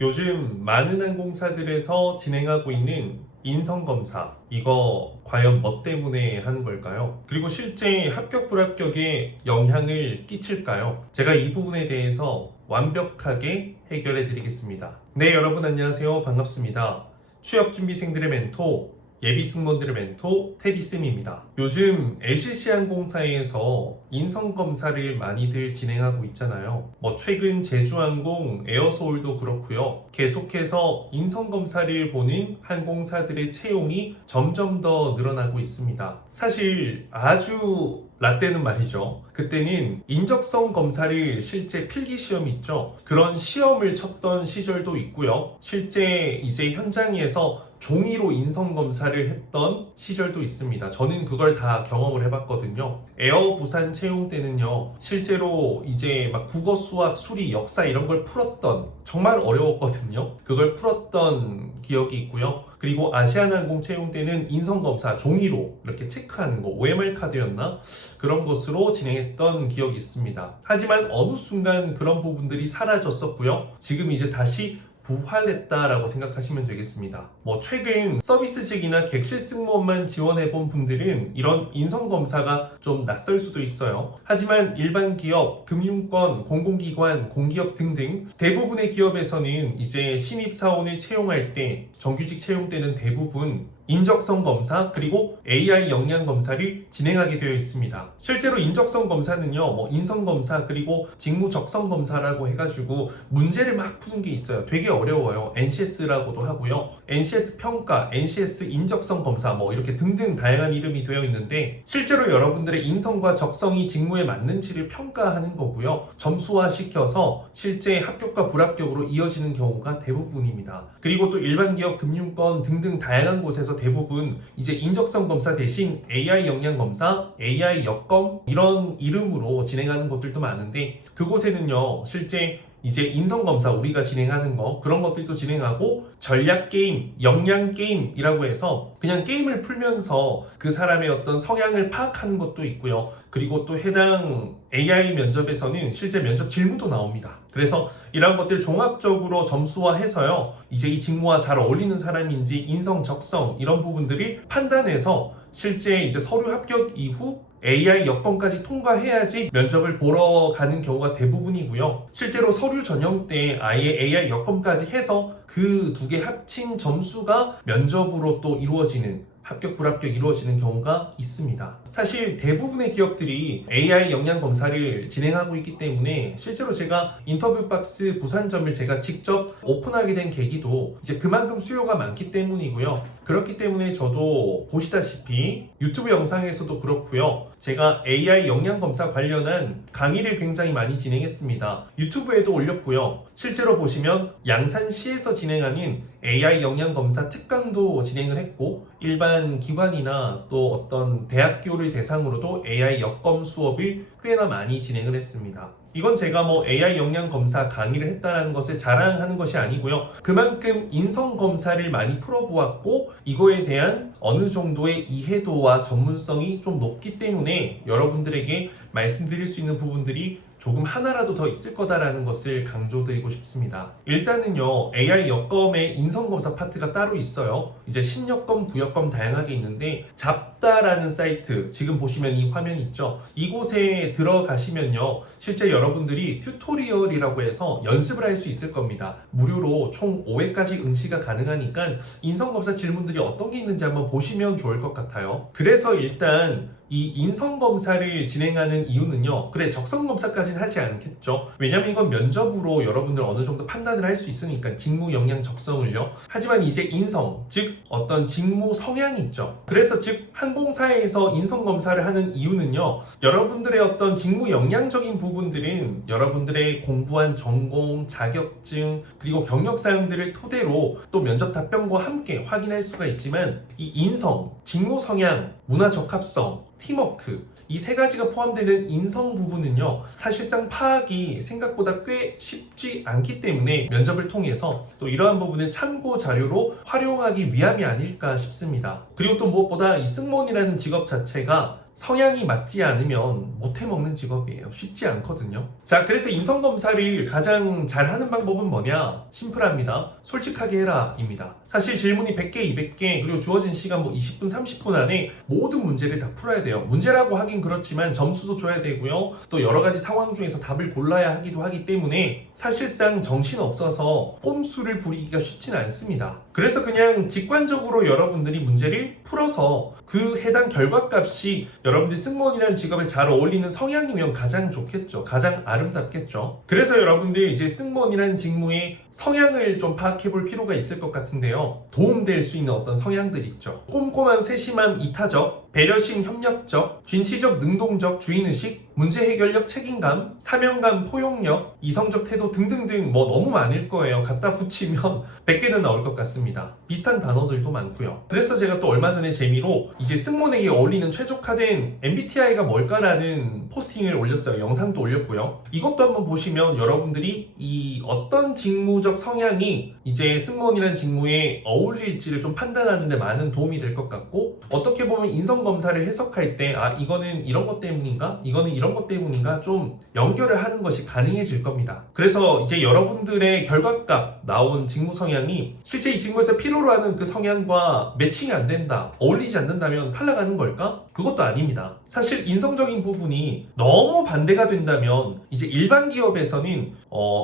요즘 많은 항공사들에서 진행하고 있는 인성검사, 이거 과연 뭐 때문에 하는 걸까요? 그리고 실제 합격 불합격에 영향을 끼칠까요? 제가 이 부분에 대해서 완벽하게 해결해 드리겠습니다. 네, 여러분 안녕하세요. 반갑습니다. 취업준비생들의 멘토, 예비승무원들의 멘토 태비쌤입니다. 요즘 LCC 항공사에서 인성검사를 많이들 진행하고 있잖아요. 최근 제주항공, 에어서울도 그렇고요. 계속해서 인성검사를 보는 항공사들의 채용이 점점 더 늘어나고 있습니다. 사실 아주 라떼는 말이죠. 그때는 인적성 검사를 실제 필기시험 있죠. 그런 시험을 쳤던 시절도 있고요. 실제 이제 현장에서 종이로 인성검사를 했던 시절도 있습니다. 저는 그걸 다 경험을 해봤거든요. 에어 부산 채용 때는요, 실제로 이제 막 국어, 수학, 수리, 역사 이런 걸 풀었던, 정말 어려웠거든요. 그걸 풀었던 기억이 있고요. 그리고 아시아나항공 채용 때는 인성검사 종이로 이렇게 체크하는 거, OMR 카드였나? 그런 것으로 진행했던 기억이 있습니다. 하지만 어느 순간 그런 부분들이 사라졌었고요. 지금 이제 다시 부활했다라고 생각하시면 되겠습니다. 최근 서비스직이나 객실 승무원만 지원해본 분들은 이런 인성검사가 좀 낯설 수도 있어요. 하지만 일반 기업, 금융권, 공공기관, 공기업 등등 대부분의 기업에서는 이제 신입사원을 채용할 때, 정규직 채용 때는 대부분 인적성 검사 그리고 AI 역량 검사를 진행하게 되어 있습니다. 실제로 인적성 검사는요, 인성 검사 그리고 직무 적성 검사라고 해가지고 문제를 막 푸는 게 있어요. 되게 어려워요. NCS라고도 하고요. NCS 평가, NCS 인적성 검사 이렇게 등등 다양한 이름이 되어 있는데, 실제로 여러분들의 인성과 적성이 직무에 맞는지를 평가하는 거고요. 점수화 시켜서 실제 합격과 불합격으로 이어지는 경우가 대부분입니다. 그리고 또 일반 기업, 금융권 등등 다양한 곳에서 대부분 이제 인적성 검사 대신 AI 역량 검사, AI 역검 이런 이름으로 진행하는 곳들도 많은데, 그곳에는요 실제 이제 인성검사 우리가 진행하는 거 그런 것들도 진행하고, 전략게임, 역량게임이라고 해서 그냥 게임을 풀면서 그 사람의 어떤 성향을 파악하는 것도 있고요. 그리고 또 해당 AI 면접에서는 실제 면접 질문도 나옵니다. 그래서 이런 것들 종합적으로 점수화해서요, 이제 이 직무와 잘 어울리는 사람인지 인성, 적성 이런 부분들이 판단해서 실제 이제 서류 합격 이후 AI 여건까지 통과해야지 면접을 보러 가는 경우가 대부분이고요. 실제로 서류 전형 때 아예 AI 여건까지 해서 그 두 개 합친 점수가 면접으로 또 이루어지는, 합격 불합격 이루어지는 경우가 있습니다. 사실 대부분의 기업들이 AI 역량 검사를 진행하고 있기 때문에, 실제로 제가 인터뷰박스 부산점을 제가 직접 오픈하게 된 계기도 이제 그만큼 수요가 많기 때문이고요. 그렇기 때문에 저도 보시다시피 유튜브 영상에서도 그렇고요, 제가 AI 역량 검사 관련한 강의를 굉장히 많이 진행했습니다. 유튜브에도 올렸고요. 실제로 보시면 양산시에서 진행하는 AI 역량 검사 특강도 진행을 했고, 일반 기관이나 또 어떤 대학교를 대상으로도 AI 역검 수업을 꽤나 많이 진행을 했습니다. 이건 제가 AI 역량 검사 강의를 했다는 것을 자랑하는 것이 아니고요. 그만큼 인성 검사를 많이 풀어보았고, 이거에 대한 어느 정도의 이해도와 전문성이 좀 높기 때문에 여러분들에게 말씀드릴 수 있는 부분들이 조금 하나라도 더 있을 거다라는 것을 강조드리고 싶습니다. 일단은요, AI 역검의 인성검사 파트가 따로 있어요. 이제 신여검, 구여검 다양하게 있는데, 잡다라는 사이트, 지금 보시면 이 화면 있죠? 이곳에 들어가시면요, 실제 여러분들이 튜토리얼이라고 해서 연습을 할 수 있을 겁니다. 무료로 총 5회까지 응시가 가능하니까 인성검사 질문들이 어떤 게 있는지 한번 보시면 좋을 것 같아요. 그래서 일단 이 인성검사를 진행하는 이유는요, 그래 적성검사까지는 하지 않겠죠. 왜냐면 이건 면접으로 여러분들 어느 정도 판단을 할 수 있으니까, 직무 역량 적성을요. 하지만 이제 인성, 즉 어떤 직무 성향이 있죠. 그래서 즉 항공사에서 인성검사를 하는 이유는요, 여러분들의 어떤 직무 역량적인 부분들은 여러분들의 공부한 전공, 자격증 그리고 경력사항들을 토대로 또 면접 답변과 함께 확인할 수가 있지만, 이 인성, 직무 성향, 문화 적합성, 팀워크, 이 세 가지가 포함되는 인성 부분은요, 사실상 파악이 생각보다 꽤 쉽지 않기 때문에 면접을 통해서 또 이러한 부분을 참고 자료로 활용하기 위함이 아닐까 싶습니다. 그리고 또 무엇보다 이 승무원이라는 직업 자체가 성향이 맞지 않으면 못해먹는 직업이에요. 쉽지 않거든요. 자, 그래서 인성검사를 가장 잘하는 방법은 뭐냐? 심플합니다. 솔직하게 해라 입니다. 사실 질문이 100개, 200개, 그리고 주어진 시간 뭐 20분, 30분 안에 모든 문제를 다 풀어야 돼요. 문제라고 하긴 그렇지만 점수도 줘야 되고요. 또 여러 가지 상황 중에서 답을 골라야 하기도 하기 때문에 사실상 정신없어서 꼼수를 부리기가 쉽진 않습니다. 그래서 그냥 직관적으로 여러분들이 문제를 풀어서 그 해당 결과값이 여러분들이 승무원이라는 직업에 잘 어울리는 성향이면 가장 좋겠죠. 가장 아름답겠죠. 그래서 여러분들 이제 승무원이라는 직무의 성향을 좀 파악해 볼 필요가 있을 것 같은데요. 도움될 수 있는 어떤 성향들이 있죠. 꼼꼼함, 세심함, 이타적, 배려심, 협력적, 진취적, 능동적, 주인의식, 문제 해결력, 책임감, 사명감, 포용력, 이성적 태도 등등등 뭐 너무 많을 거예요. 갖다 붙이면 100개는 나올 것 같습니다. 비슷한 단어들도 많고요. 그래서 제가 또 얼마 전에 재미로 이제 승무원에게 어울리는 최적화된 MBTI가 뭘까라는 포스팅을 올렸어요. 영상도 올렸고요. 이것도 한번 보시면 여러분들이 이 어떤 직무적 성향이 이제 승무원이라는 직무에 어울릴지를 좀 판단하는 데 많은 도움이 될 것 같고, 어떻게 보면 인성검사를 해석할 때 이거는 이런 것 때문인가? 이거는 이런 것 때문인가? 좀 연결을 하는 것이 가능해질 겁니다. 그래서 이제 여러분들의 결과값 나온 직무 성향이 실제 이 직무에서 필요로 하는 그 성향과 매칭이 안 된다, 어울리지 않는다면 탈락하는 걸까? 그것도 아닙니다. 사실 인성적인 부분이 너무 반대가 된다면 이제 일반 기업에서는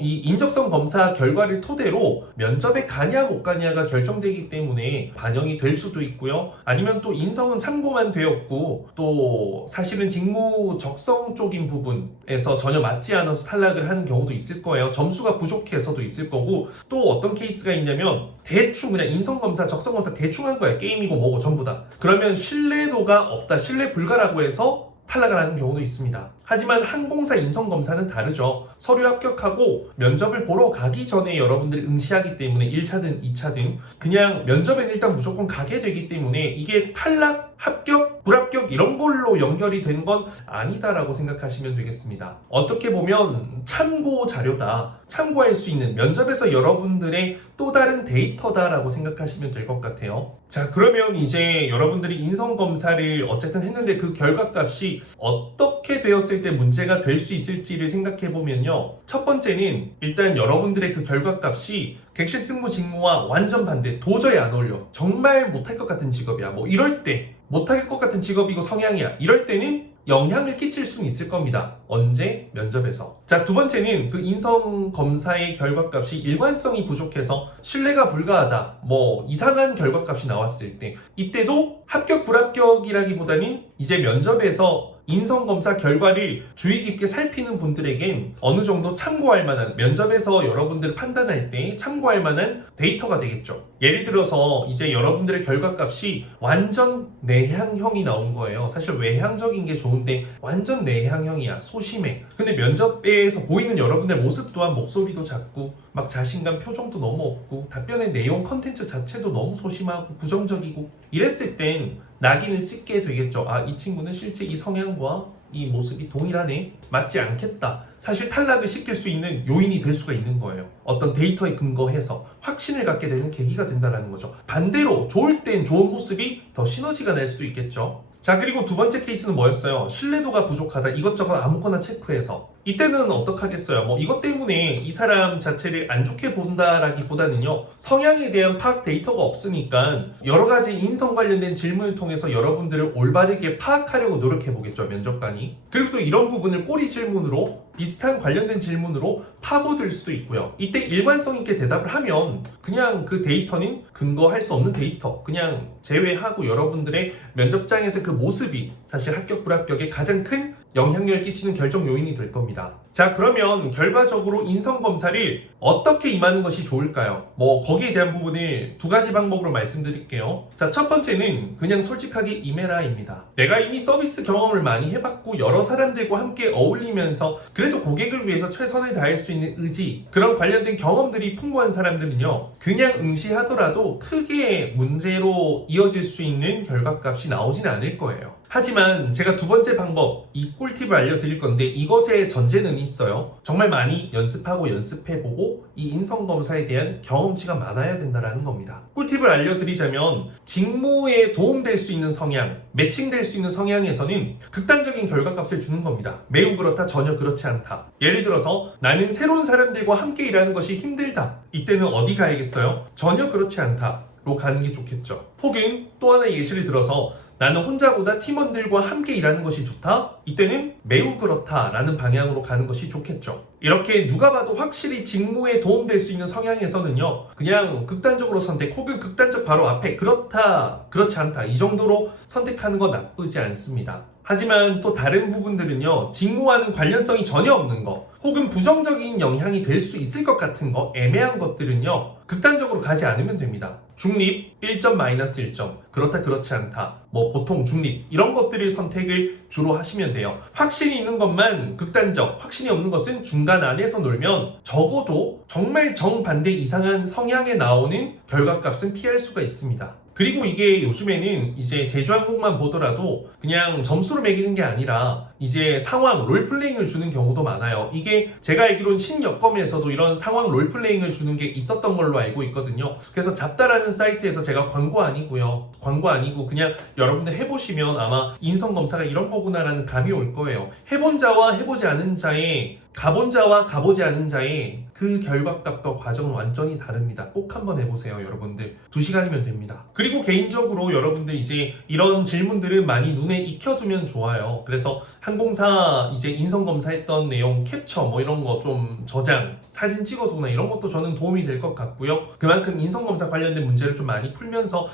이 인적성 검사 결과를 토대로 면접에 가냐 못 가냐가 결정되기 때문에 반영이 될 수도 있고요. 아니면 또 인성은 참고만 되었고 또 사실은 직무 적성 쪽인 부분에서 전혀 맞지 않아서 탈락을 하는 경우도 있을 거예요. 점수가 부족해서도 있을 거고, 또 어떤 케이스가 있냐면 대충 그냥 인성검사, 적성검사 대충 한 거야. 게임이고 뭐고 전부 다. 그러면 신뢰도가 없다, 신뢰 불가라고 해서 탈락을 하는 경우도 있습니다. 하지만 항공사 인성검사는 다르죠. 서류 합격하고 면접을 보러 가기 전에 여러분들이 응시하기 때문에 1차든 2차든 그냥 면접에는 일단 무조건 가게 되기 때문에 이게 탈락, 합격, 불합격 이런 걸로 연결이 된 건 아니다라고 생각하시면 되겠습니다. 어떻게 보면 참고 자료다, 참고할 수 있는 면접에서 여러분들의 또 다른 데이터다라고 생각하시면 될 것 같아요. 자, 그러면 이제 여러분들이 인성검사를 어쨌든 했는데 그 결과값이 어떻게 되었을 때 문제가 될 수 있을지를 생각해 보면요. 첫 번째는 일단 여러분들의 그 결과값이 객실 승무 직무와 완전 반대, 도저히 안 어울려, 정말 못할 것 같은 직업이야, 뭐 이럴 때 못할 것 같은 직업이고 성향이야, 이럴 때는 영향을 끼칠 수는 있을 겁니다. 언제? 면접에서. 자, 두 번째는 그 인성검사의 결과값이 일관성이 부족해서 신뢰가 불가하다, 뭐 이상한 결과값이 나왔을 때, 이때도 합격 불합격이라기보다는 이제 면접에서 인성검사 결과를 주의 깊게 살피는 분들에겐 어느 정도 참고할 만한, 면접에서 여러분들을 판단할 때 참고할 만한 데이터가 되겠죠. 예를 들어서 이제 여러분들의 결과값이 완전 내향형이 나온 거예요. 사실 외향적인 게 좋은데 완전 내향형이야, 소심해. 근데 면접에서 보이는 여러분의 모습 또한 목소리도 작고 막 자신감 표정도 너무 없고 답변의 내용 컨텐츠 자체도 너무 소심하고 부정적이고, 이랬을 땐 낙인을 찍게 되겠죠. 이 친구는 실제 이 성향과 이 모습이 동일하네, 맞지 않겠다. 사실 탈락을 시킬 수 있는 요인이 될 수가 있는 거예요. 어떤 데이터에 근거해서 확신을 갖게 되는 계기가 된다는 거죠. 반대로 좋을 땐 좋은 모습이 더 시너지가 날 수도 있겠죠. 자, 그리고 두 번째 케이스는 뭐였어요? 신뢰도가 부족하다, 이것저것 아무거나 체크해서. 이때는 어떡하겠어요? 뭐 이것 때문에 이 사람 자체를 안 좋게 본다라기보다는요, 성향에 대한 파악 데이터가 없으니까 여러 가지 인성 관련된 질문을 통해서 여러분들을 올바르게 파악하려고 노력해보겠죠, 면접관이. 그리고 또 이런 부분을 꼬리 질문으로, 비슷한 관련된 질문으로 파고들 수도 있고요. 이때 일관성 있게 대답을 하면 그냥 그 데이터는 근거할 수 없는 데이터, 그냥 제외하고 여러분들의 면접장에서 그 모습이 사실 합격 불합격에 가장 큰 영향력을 끼치는 결정 요인이 될 겁니다. 자, 그러면 결과적으로 인성검사를 어떻게 임하는 것이 좋을까요? 뭐 거기에 대한 부분을 두 가지 방법으로 말씀드릴게요. 자, 첫 번째는 그냥 솔직하게 임해라입니다. 내가 이미 서비스 경험을 많이 해봤고 여러 사람들과 함께 어울리면서 그래도 고객을 위해서 최선을 다할 수 있는 의지, 그런 관련된 경험들이 풍부한 사람들은요, 그냥 응시하더라도 크게 문제로 이어질 수 있는 결과값이 나오진 않을 거예요. 하지만 제가 두 번째 방법, 이 꿀팁을 알려드릴 건데 이것의 전제는 있어요. 정말 많이 연습하고 연습해보고 이 인성검사에 대한 경험치가 많아야 된다는 겁니다. 꿀팁을 알려드리자면 직무에 도움될 수 있는 성향, 매칭될 수 있는 성향에서는 극단적인 결과값을 주는 겁니다. 매우 그렇다, 전혀 그렇지 않다. 예를 들어서 나는 새로운 사람들과 함께 일하는 것이 힘들다. 이때는 어디 가야겠어요? 전혀 그렇지 않다. 로 가는 게 좋겠죠. 혹은 또 하나의 예시를 들어서 나는 혼자보다 팀원들과 함께 일하는 것이 좋다? 이때는 매우 그렇다라는 방향으로 가는 것이 좋겠죠. 이렇게 누가 봐도 확실히 직무에 도움될 수 있는 성향에서는요, 그냥 극단적으로 선택 혹은 극단적 바로 앞에 그렇다, 그렇지 않다 이 정도로 선택하는 건 나쁘지 않습니다. 하지만 또 다른 부분들은요, 직무와는 관련성이 전혀 없는 거 혹은 부정적인 영향이 될 수 있을 것 같은 거, 애매한 것들은요 극단적으로 가지 않으면 됩니다. 중립 1점 마이너스 1점, 그렇다 그렇지 않다, 뭐 보통 중립 이런 것들을 선택을 주로 하시면 돼요. 확신이 있는 것만 극단적, 확신이 없는 것은 중간 안에서 놀면 적어도 정말 정반대 이상한 성향에 나오는 결과값은 피할 수가 있습니다. 그리고 이게 요즘에는 이제 제주항공만 보더라도 그냥 점수로 매기는 게 아니라 이제 상황, 롤플레잉을 주는 경우도 많아요. 이게 제가 알기로는 신여검에서도 이런 상황 롤플레잉을 주는 게 있었던 걸로 알고 있거든요. 그래서 잡다라는 사이트에서 제가 광고 아니고 그냥 여러분들 해보시면 아마 인성검사가 이런 거구나라는 감이 올 거예요. 해본 자와 해보지 않은 자의, 가본 자와 가보지 않은 자의 그 결과값과 과정은 완전히 다릅니다. 꼭 한번 해보세요, 여러분들. 2시간이면 됩니다. 그리고 개인적으로 여러분들 이제 이런 질문들을 많이 눈에 익혀두면 좋아요. 그래서 항공사 이제 인성검사 했던 내용 캡처 뭐 이런 거 좀 저장, 사진 찍어두거나 이런 것도 저는 도움이 될 것 같고요. 그만큼 인성검사 관련된 문제를 좀 많이 풀면서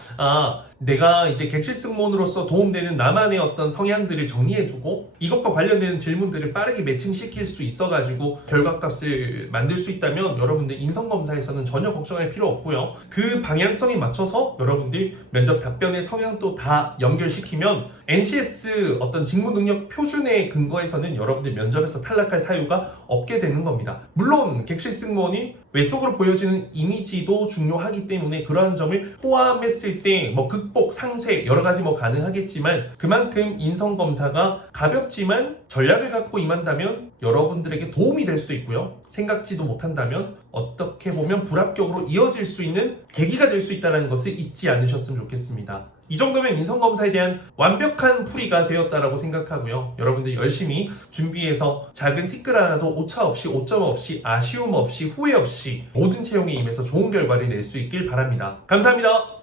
내가 이제 객실 승무원으로서 도움되는 나만의 어떤 성향들을 정리해두고 이것과 관련된 질문들을 빠르게 매칭시킬 수 있어가지고 결과값을 만들 수 있다면 여러분들 인성검사에서는 전혀 걱정할 필요 없고요. 그 방향성에 맞춰서 여러분들 면접 답변의 성향도 다 연결시키면 NCS 어떤 직무 능력 표준에 근거해서는 여러분들 면접에서 탈락할 사유가 없게 되는 겁니다. 물론 객실 승무원이 외적으로 보여지는 이미지도 중요하기 때문에 그러한 점을 포함했을 때 뭐 극복, 상쇄 여러 가지 뭐 가능하겠지만 그만큼 인성검사가 가볍지만 전략을 갖고 임한다면 여러분들에게 도움이 될 수도 있고요. 생각지도 못한다면 어떻게 보면 불합격으로 이어질 수 있는 계기가 될 수 있다는 것을 잊지 않으셨으면 좋겠습니다. 이 정도면 인성검사에 대한 완벽한 풀이가 되었다라고 생각하고요. 여러분들 열심히 준비해서 작은 티끌 하나도 오차 없이, 오점 없이, 아쉬움 없이, 후회 없이 모든 채용에 임해서 좋은 결과를 낼 수 있길 바랍니다. 감사합니다.